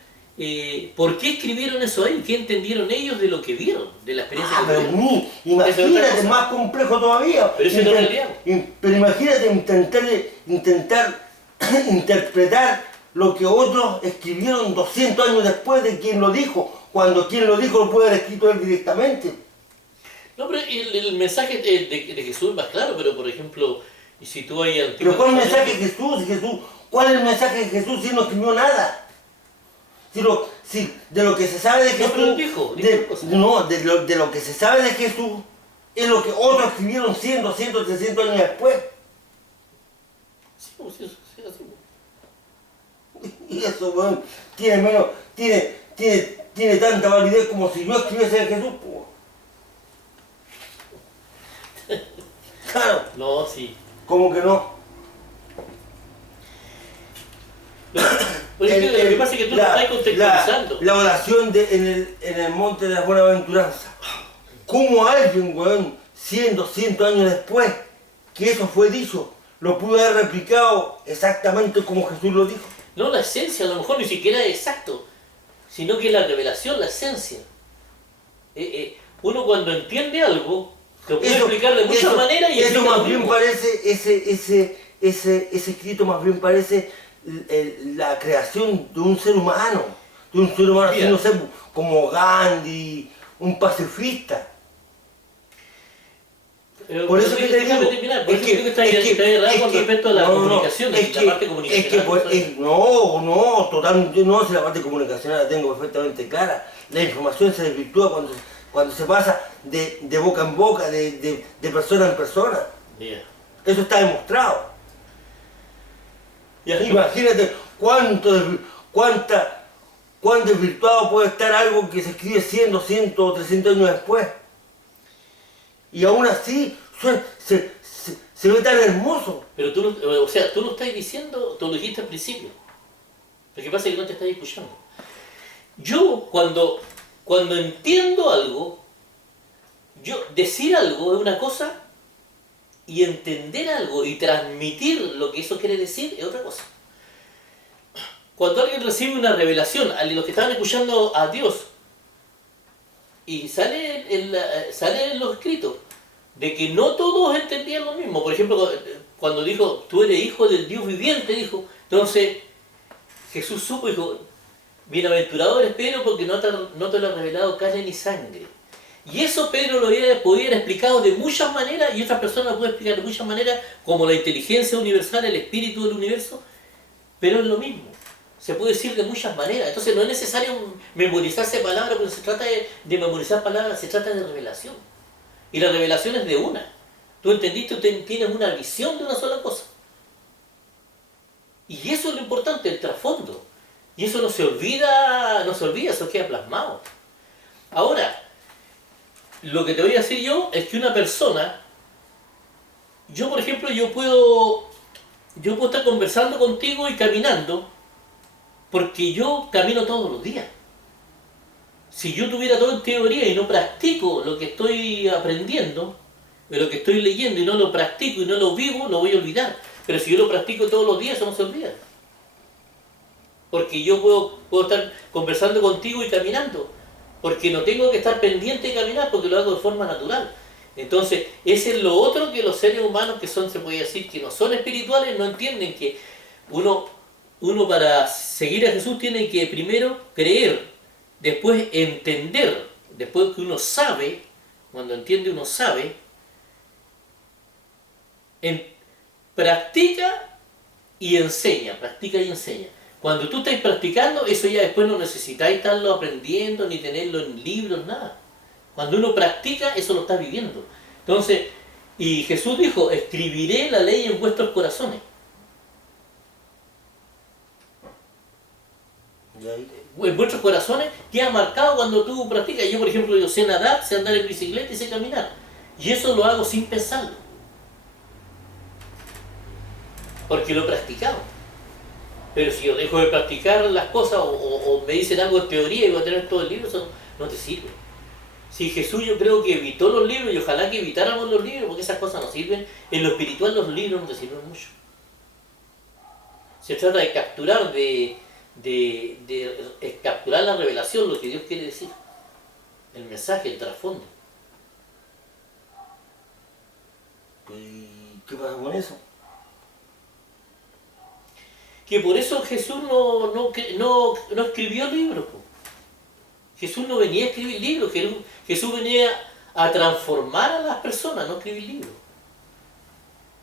¿por qué escribieron eso ahí? ¿Qué entendieron ellos de lo que vieron, de la experiencia que Pero tuvieron? imagínate, más complejo todavía. Pero eso no es realidad. Pero imagínate intentar interpretar lo que otros escribieron 200 años después de quien lo dijo, cuando quien lo dijo lo puede haber escrito él directamente. No, pero el mensaje de Jesús es más claro, pero por ejemplo, y si tú hay antiguo... Pero ¿cuál es el mensaje de Jesús? ¿Cuál es el mensaje de Jesús si él no escribió nada? Si de lo que se sabe de Jesús... No, pero dijo de lo que se sabe de Jesús es lo que otros escribieron 100, 200, 300 años después. Sí, pues, sí, así. Y eso, bueno, tiene tanta validez como si yo escribiese de Jesús. Pues. Claro. No, sí. ¿Cómo que no? Lo que pasa es que tú lo estás contextualizando. La oración en el monte de la buenaventuranza. ¿Cómo alguien, weón, 100, 200 años después que eso fue dicho, lo pudo haber replicado exactamente como Jesús lo dijo? No, la esencia, a lo mejor ni siquiera es exacto, sino que la revelación, la esencia. Uno cuando entiende algo, lo puede explicar de muchas maneras y eso explica más lo bien mismo. parece, ese escrito más bien parece la creación de un ser humano, así, Mira. no sé, como Gandhi, un pacifista. Por eso que te digo, por eso que está errado con respecto a la comunicación, la parte comunicacional. No, totalmente no, si la parte comunicacional la tengo perfectamente clara. La información se desvirtúa cuando se pasa de boca en boca, de persona en persona. Yeah. Eso está demostrado. Ya, Imagínate cuán desvirtuado puede estar algo que se escribe 100, 200 o 300 años después. Y aún así se ve tan hermoso. Pero tú lo estás diciendo, tú lo dijiste al principio. Lo que pasa es que no te estás escuchando. Yo cuando entiendo algo, decir algo es una cosa y entender algo y transmitir lo que eso quiere decir es otra cosa. Cuando alguien recibe una revelación, a los que estaban escuchando a Dios, y sale en los escritos, de que no todos entendían lo mismo. Por ejemplo, cuando dijo, tú eres hijo del Dios viviente, dijo, entonces Jesús supo, dijo, bienaventurado eres Pedro porque no te lo ha revelado carne ni sangre. Y eso Pedro lo podía haber explicado de muchas maneras y otras personas lo pueden explicar de muchas maneras, como la inteligencia universal, el espíritu del universo, pero es lo mismo. Se puede decir de muchas maneras. Entonces no es necesario memorizarse palabras, porque se trata de memorizar palabras, se trata de revelación. Y la revelación es de una. Tú entendiste, tienes una visión de una sola cosa. Y eso es lo importante, el trasfondo. Y eso no se olvida, eso queda plasmado. Ahora, lo que te voy a decir yo es que una persona, yo por ejemplo, yo puedo estar conversando contigo y caminando, porque yo camino todos los días. Si yo tuviera todo en teoría y no practico lo que estoy aprendiendo, lo que estoy leyendo y no lo practico y no lo vivo, lo voy a olvidar. Pero si yo lo practico todos los días, eso no se olvida. Porque yo puedo estar conversando contigo y caminando. Porque no tengo que estar pendiente de caminar, porque lo hago de forma natural. Entonces, ese es lo otro que los seres humanos que son, se puede decir, que no son espirituales, no entienden que uno para seguir a Jesús tiene que primero creer, después entender, después que uno sabe, cuando entiende uno sabe, practica y enseña, practica y enseña. Cuando tú estás practicando, eso ya después no necesitáis estarlo aprendiendo, ni tenerlo en libros, nada. Cuando uno practica, eso lo está viviendo. Entonces, y Jesús dijo, escribiré la ley en vuestros corazones. ¿Y ahí? En vuestros corazones queda marcado cuando tú practicas. Yo, por ejemplo, yo sé nadar, sé andar en bicicleta y sé caminar. Y eso lo hago sin pensarlo. Porque lo he practicado. Pero si yo dejo de practicar las cosas o me dicen algo de teoría y voy a tener todo el libro, eso no te sirve. Si Jesús yo creo que evitó los libros y ojalá que evitáramos los libros porque esas cosas no sirven. En lo espiritual los libros no te sirven mucho. Se trata de capturar, de capturar la revelación, lo que Dios quiere decir. El mensaje, el trasfondo. ¿Y qué pasa con eso? Que por eso Jesús no escribió libros. Po. Jesús no venía a escribir libros, Jesús venía a transformar a las personas, no a escribir libros.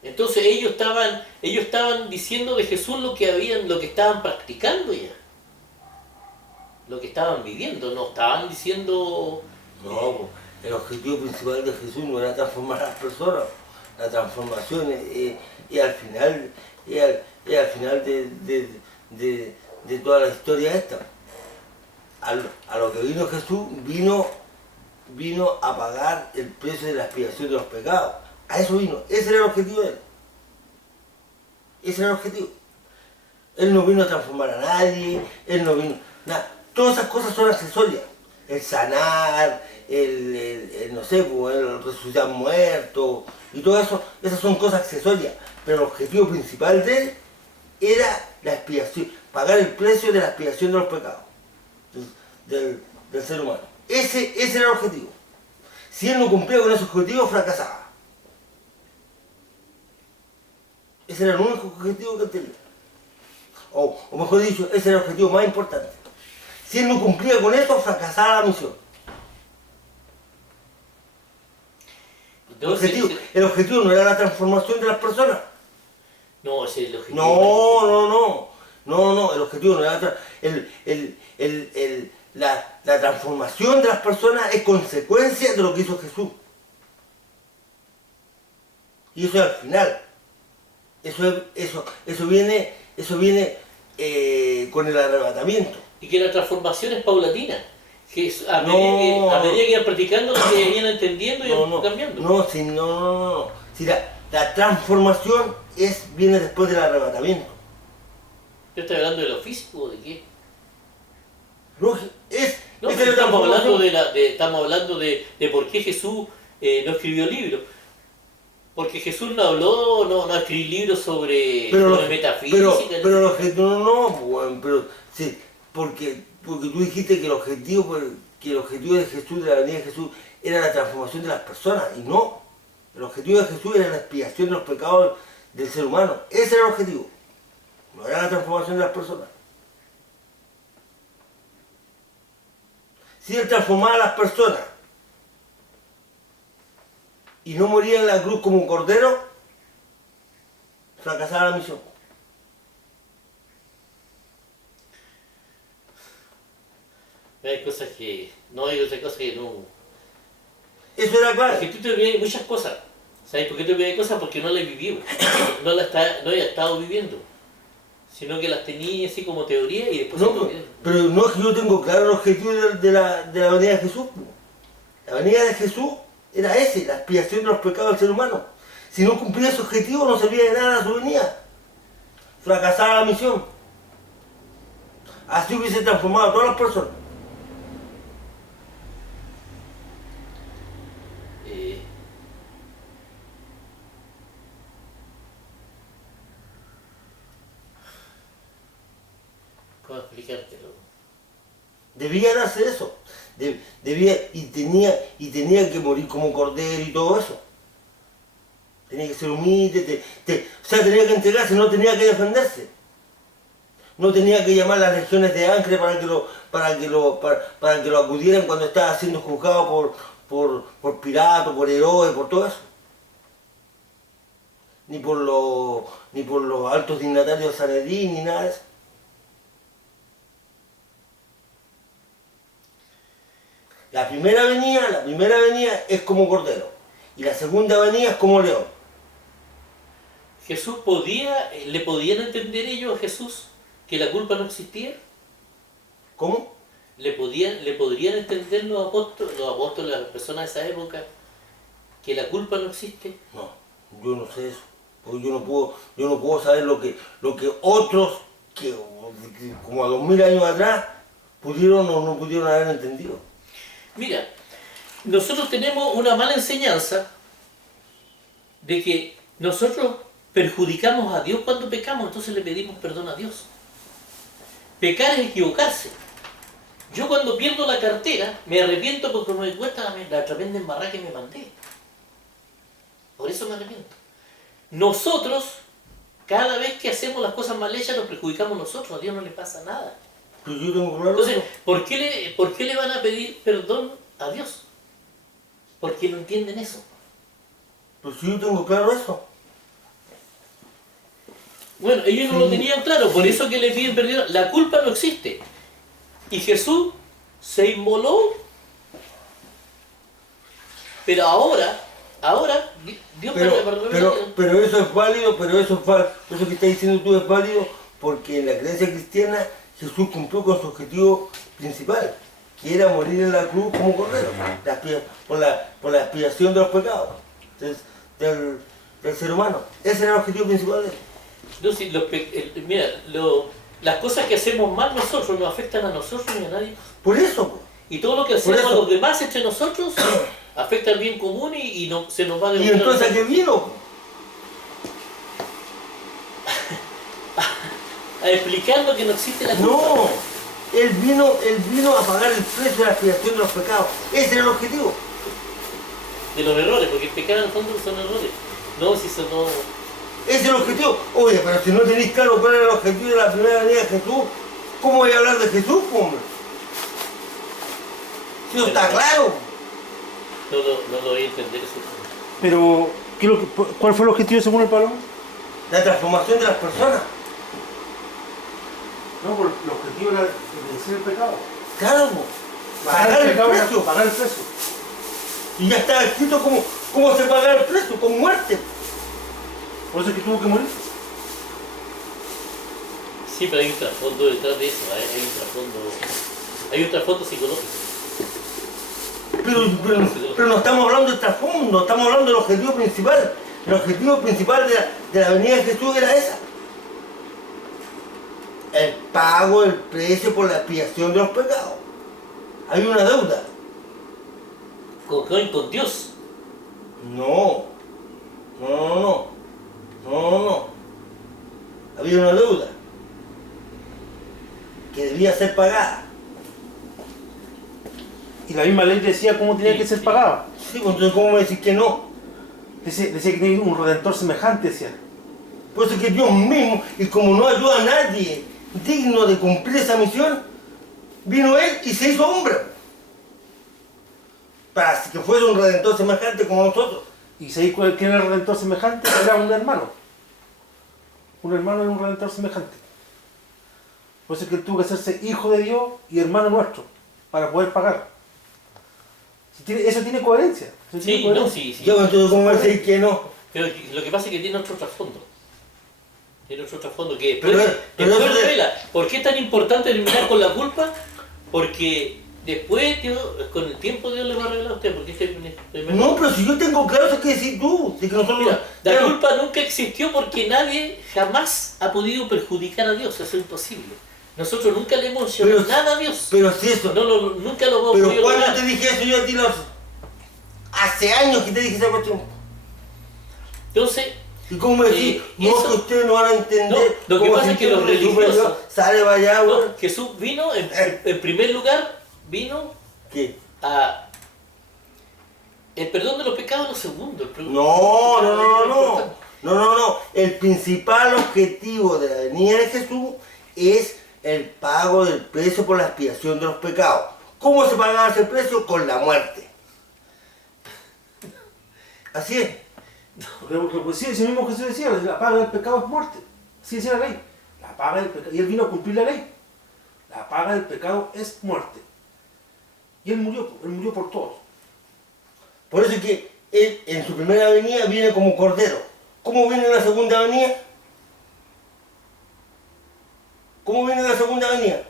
Entonces ellos estaban diciendo de Jesús lo que estaban practicando ya. Lo que estaban viviendo, no estaban diciendo... No, pues, el objetivo principal de Jesús no era transformar a las personas. La transformación es al final, al final de toda la historia esta. A lo que vino Jesús, vino a pagar el precio de la expiación de los pecados. A eso vino. Ese era el objetivo de él. Ese era el objetivo. Él no vino a transformar a nadie, él no vino... Nada. Todas esas cosas son accesorias. El sanar, el no sé, pues, el resucitar muertos y todo eso, esas son cosas accesorias. Pero el objetivo principal de él era la expiación, pagar el precio de la expiación de los pecados del ser humano. Ese era el objetivo. Si él no cumplía con ese objetivo, fracasaba. Ese era el único objetivo que él tenía. O mejor dicho, ese era el objetivo más importante. Si él no cumplía con eso, fracasaba la misión. El objetivo no era la transformación de las personas. No, ese es el objetivo. No, el objetivo no era la transformación de las personas es consecuencia de lo que hizo Jesús. Y eso es al final. Eso viene con el arrebatamiento. Y que la transformación es paulatina. Que a medida que iban practicando, que iban entendiendo y iban cambiando. No. Si la transformación viene después del arrebatamiento. ¿Yo estoy hablando de lo físico o de qué? No, estamos hablando de por qué Jesús no escribió libros. Porque Jesús no habló, no escribió libros sobre metafísica. Pero el objetivo sí, porque tú dijiste que el objetivo de Jesús, de la venida de Jesús, era la transformación de las personas, y no. El objetivo de Jesús era la expiación de los pecados del ser humano. Ese era el objetivo. No era la transformación de las personas. Si él transformaba a las personas y no moría en la cruz como un cordero, fracasaba la misión. Hay cosas que... No, hay otras cosas que no... Eso era claro. Porque tú te olvidas de muchas cosas. ¿Sabes por qué te olvidas de cosas? Porque no las he vivido. No he estado viviendo. Sino que las tenía así como teoría y después... Pero no es que yo tengo claro el objetivo de la venida de Jesús. La venida de Jesús era ese, la expiación de los pecados del ser humano. Si no cumplía ese objetivo, no servía de nada su venida. Fracasaba la misión. Así hubiese transformado a todas las personas. ¿Cómo explicártelo? Debía darse eso. Tenía que morir como cordero y todo eso. Tenía que ser humilde, tenía que entregarse, no tenía que defenderse. No tenía que llamar a las legiones de ángeles para que lo acudieran cuando estaba siendo juzgado por Pilato, por Herodes, por todo eso. ni por los altos dignatarios de Sanedrín, ni nada de eso. La primera venida es como cordero, y la segunda venida es como león. Jesús ¿le podían entender ellos a Jesús que la culpa no existía? ¿Cómo? ¿Le podrían entender los apóstoles, las personas de esa época, que la culpa no existe? No, yo no sé eso, porque yo no puedo saber lo que otros, que como a 2000 años atrás, pudieron o no pudieron haber entendido. Mira, nosotros tenemos una mala enseñanza de que nosotros perjudicamos a Dios cuando pecamos, entonces le pedimos perdón a Dios. Pecar es equivocarse. Yo cuando pierdo la cartera me arrepiento porque me di cuenta la tremenda embarrada que me mandé. Por eso me arrepiento. Nosotros, cada vez que hacemos las cosas mal hechas, nos perjudicamos nosotros, a Dios no le pasa nada. Pero yo tengo claro Entonces, eso. ¿por qué le van a pedir perdón a Dios? Porque no entienden eso. Pero si yo tengo claro eso. Bueno, ellos no lo tenían claro, por eso que le piden perdón. La culpa no existe. Y Jesús se inmoló. Pero ahora, Dios pero eso es válido, eso que estás diciendo tú es válido, porque en la creencia cristiana Jesús cumplió con su objetivo principal, que era morir en la cruz como cordero, por la expiación de los pecados del ser humano. Ese era el objetivo principal de él. No, si las cosas que hacemos mal nosotros nos afectan a nosotros ni a nadie. Por eso, pues. Y todo lo que hacemos a los demás entre nosotros afecta al bien común y se nos va a ¿Y devolver. entonces a qué vino? A explicarlo que no existe la culpa. No, él vino a pagar el precio de la expiación de los pecados. Ese era el objetivo. De los errores, porque el pecado en el fondo son errores. No, si eso no... Ese es el objetivo. Oye, pero si no tenéis claro cuál era el objetivo de la primera venida de Jesús, ¿cómo voy a hablar de Jesús, hombre? Si no está claro. No lo voy a entender eso. Pero, ¿cuál fue el objetivo según el Paloma? La transformación de las personas. No, el objetivo era vencer el pecado. Claro, pagar el precio. Pagar el precio. Y ya está escrito cómo se paga el precio, con muerte. Por eso es que tuvo que morir. Sí, pero hay un trasfondo detrás de eso, hay un trasfondo psicológico. Pero no estamos hablando del trasfondo, estamos hablando del objetivo principal. El objetivo principal de la venida de Jesús era esa. El pago, el precio por la expiación de los pecados. Hay una deuda. Con Dios. No. Había una deuda que debía ser pagada. Y la misma ley decía cómo tenía que ser pagada. Sí, pues entonces ¿cómo me decís que no? Decía que tenía un redentor semejante, decía. Por eso es que Dios mismo, y como no ayuda a nadie digno de cumplir esa misión, vino Él y se hizo hombre. Para que fuese un redentor semejante como nosotros. ¿Y sabéis quién era el redentor semejante? Era un hermano. Un hermano era un redentor semejante. Por eso es que él tuvo que hacerse hijo de Dios y hermano nuestro, para poder pagar. Eso tiene coherencia. Sí. Yo entonces ¿cómo me decís que no? Pero lo que pasa es que tiene otro trasfondo. Que Pero después revela. ¿Por qué es tan importante terminar con la culpa? Porque después, Dios, con el tiempo Dios le va a revelar a usted. Porque No, pero si yo tengo claro eso que decís tú. De que nosotros, mira, la culpa nunca existió porque nadie jamás ha podido perjudicar a Dios. Eso es imposible. Nosotros nunca le hemos hecho nada a Dios. Pero si eso. Nunca lo hemos Pero podido ¿cuándo lograr. te dije eso yo a ti? Hace años que te dije esa cuestión. Entonces, ¿y cómo me decís? No, eso, que ustedes no van a entender. No, lo que pasa es que los religiosos... Sale para allá, güey. No, Jesús vino, en primer lugar, vino ¿Qué? a... El perdón de los pecados es lo segundo. No. El principal objetivo de la venida de Jesús es el pago del precio por la expiación de los pecados. ¿Cómo se pagaba ese precio? Con la muerte. Así es. Porque pues, sí, ese mismo Jesús decía, la paga del pecado es muerte. Así decía la ley. La paga del pecado. Y él vino a cumplir la ley. La paga del pecado es muerte. Y él murió por todos. Por eso es que él en su primera venida viene como cordero. ¿Cómo viene en la segunda venida? ¿Cómo viene en la segunda venida?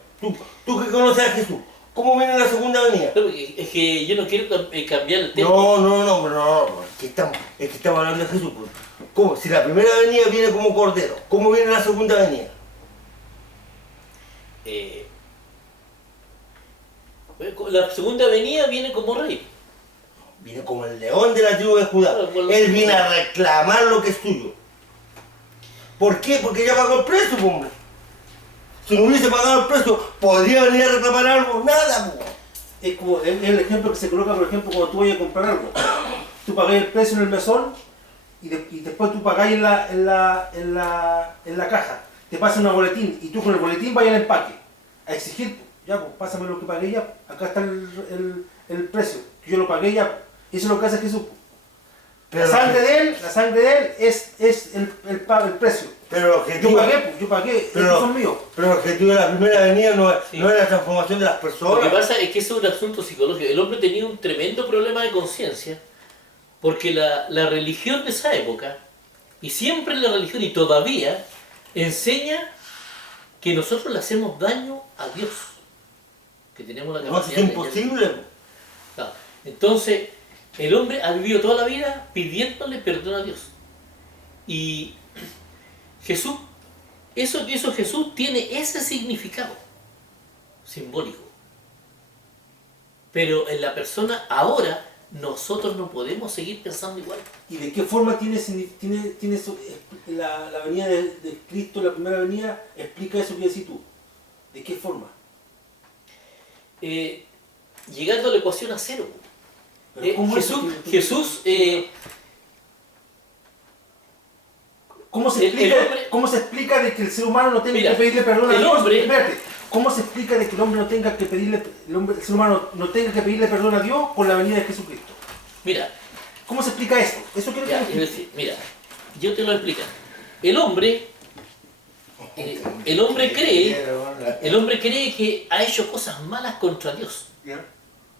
Tú que conoces a Jesús, ¿cómo viene en la segunda venida? No, porque es que yo no quiero cambiar el tema. No, es que estamos hablando de Jesús. Pues. ¿Cómo? Si la primera venida viene como cordero, ¿cómo viene la segunda venida? La segunda venida viene como rey. Viene como el león de la tribu de Judá. Él viene a reclamar lo que es suyo. ¿Por qué? Porque ya pagó el precio, pues, hombre. Si no hubiese pagado el precio, ¿podría venir a reclamar algo? Nada, pues. Es como es el ejemplo que se coloca, por ejemplo, cuando tú vayas a comprar algo. Tú pagás el precio en el mesón y después tú pagás en la caja. Te pasan un boletín y tú con el boletín vas al empaque a exigir, ya, pues pásame lo que pagué ya, acá está el precio, yo lo pagué ya. Eso es lo que hace Jesús. Pero la sangre de él es el precio. Pero el objetivo, yo pagué, estos son míos. Pero el objetivo de la primera venida no Sí. es la transformación de las personas. Lo que pasa es que eso es un asunto psicológico. El hombre tenía un tremendo problema de conciencia porque la religión de esa época, y siempre la religión y todavía, enseña que nosotros le hacemos daño a Dios. Que tenemos la No, capacidad es de imposible. Claro. Entonces, el hombre ha vivido toda la vida pidiéndole perdón a Dios. Y Jesús, eso Jesús tiene ese significado simbólico. Pero en la persona ahora, nosotros no podemos seguir pensando igual. ¿Y de qué forma tiene eso, la venida de Cristo, la primera venida, explica eso que decís tú? ¿De qué forma? Llegando a la ecuación a cero. Pero ¿cómo es eso? Jesús ¿Cómo se explica de que el ser humano no tenga que pedirle perdón a Dios? Espérate, ¿cómo se explica de que el hombre no tenga que pedirle, el ser humano no tenga que pedirle perdón a Dios por la venida de Jesucristo? Mira, ¿cómo se explica esto? Eso quiero ya, que es decir, mira, yo te lo explico. El hombre cree que ha hecho cosas malas contra Dios.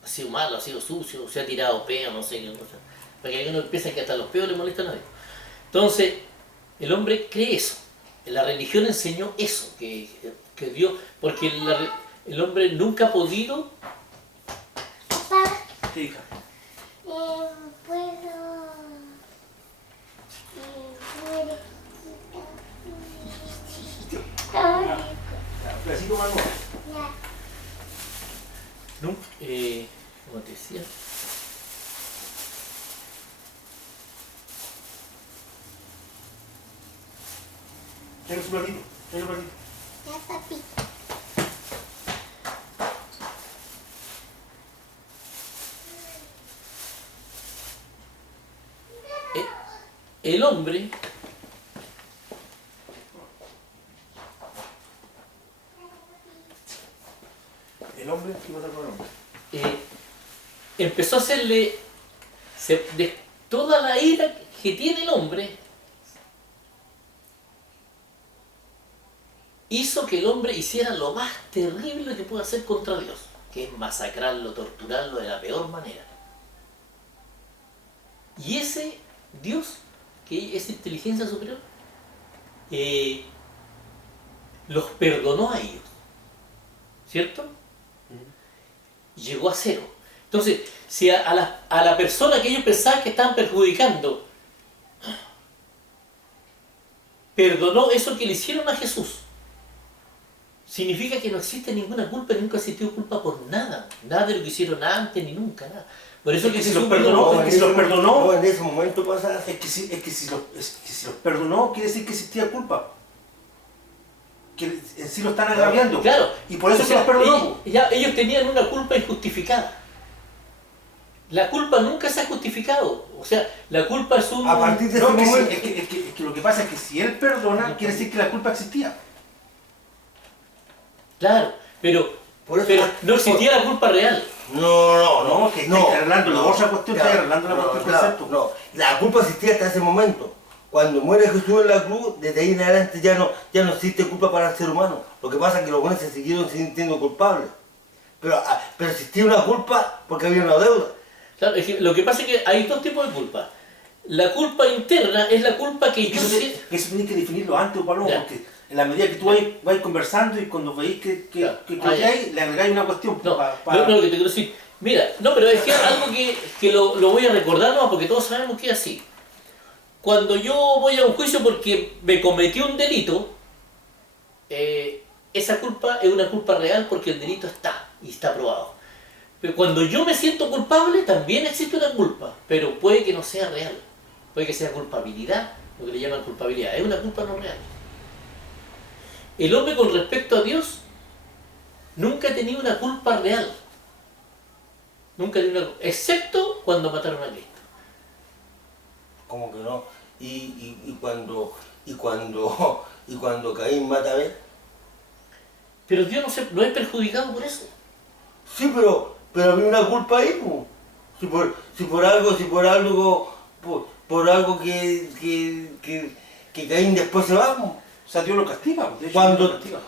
Ha sido malo, ha sido sucio, se ha tirado peo, no sé qué cosa. Para que algunos piensen que hasta los peos le molestan a Dios. Entonces, el hombre cree eso. La religión enseñó eso, que Dios, porque el hombre nunca ha podido. Papá, Sí, hija. puedo... Un pedacito más nuevo. Como te decía. Tengo su platito, tengo su platito. Ya, papi. El hombre ¿El hombre? ¿Qué pasa con el hombre? empezó a hacerle de toda la ira que tiene el hombre, hizo que el hombre hiciera lo más terrible que puede hacer contra Dios, que es masacrarlo, torturarlo de la peor manera. Y ese Dios, que es inteligencia superior, los perdonó a ellos, ¿cierto? Llegó a cero. Entonces, si a la persona que ellos pensaban que estaban perjudicando, perdonó eso que le hicieron a Jesús, significa que no existe ninguna culpa, nunca existió culpa por nada. Nada de lo que hicieron antes, ni nunca, nada. Por eso que si Jesús los perdonó, perdonó. es que si los perdonó, No, en ese momento pasa. es que si los perdonó, quiere decir que existía culpa. Que en sí lo están agraviando. Claro. Y por eso O se sea, los perdonó. ellos tenían una culpa injustificada. La culpa nunca se ha justificado. O sea, la culpa es un... A partir de No, ese que momento. es que lo que pasa es que si él perdona, quiere decir que la culpa existía. Claro, pero Por eso, Pero no existía la culpa real. No, que está arreglando la otra cuestión, está arreglando la cuestión del concepto. no. La culpa existía hasta ese momento. Cuando muere Jesús en la cruz, desde ahí en adelante ya no existe culpa para el ser humano. Lo que pasa es que los buenos se siguieron sintiendo culpables. Pero existía una culpa porque había una deuda. Claro, es que lo que pasa es que hay dos tipos de culpa. La culpa interna es la culpa que yo sé. Eso tenéis que definirlo antes, Pablo, Ya. porque en la medida que tú vais conversando y cuando veis que Ya. que hay, le agregáis una cuestión. No, para... lo que te quiero decir. Mira, no, pero es que algo que lo voy a recordar, no, porque todos sabemos que es así. Cuando yo voy a un juicio porque me cometí un delito, esa culpa es una culpa real porque el delito está y está probado. Pero cuando yo me siento culpable, también existe una culpa, pero puede que no sea real. Puede que sea culpabilidad, lo que le llaman culpabilidad. Es una culpa no real. El hombre con respecto a Dios nunca ha tenido una culpa real. Nunca ha tenido una culpa, excepto cuando mataron a Cristo. Como que no. Y cuando Caín mata a Abel. Pero Dios no es perjudicado por eso. Sí, pero había una culpa ahí, pues. Por algo que Caín después se va, pues. O sea, Dios lo castiga. De hecho, Dios lo castiga.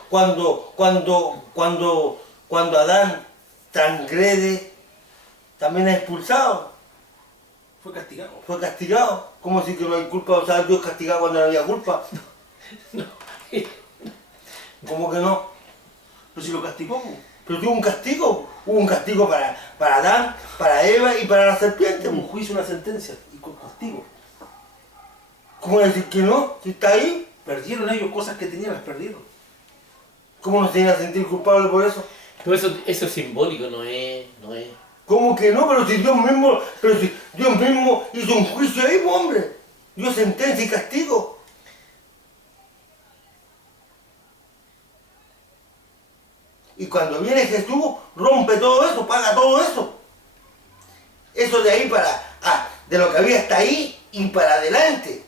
Cuando Adán transgrede, también es expulsado, Fue castigado. fue castigado. ¿Cómo decir que no hay culpa? O sea, Dios castigaba cuando no había culpa. No. ¿Cómo que no? Pero si lo castigó, pues. Pero hubo un castigo para Adán, para Eva y para la serpiente. Un juicio, una sentencia y con castigo. ¿Cómo decir que no? Si está ahí, Perdieron ellos cosas que tenían, las perdieron. ¿cómo nos tienen a sentir culpables por eso? Pero eso es simbólico, no es. ¿Cómo que no? Pero si Dios mismo hizo un juicio ahí, pues, hombre. Dio sentencia y castigo. Y cuando viene Jesús, rompe todo eso, paga todo eso. Eso de ahí de lo que había hasta ahí y para adelante.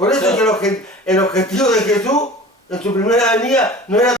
Por eso es que el objetivo de Jesús en su primera venida no era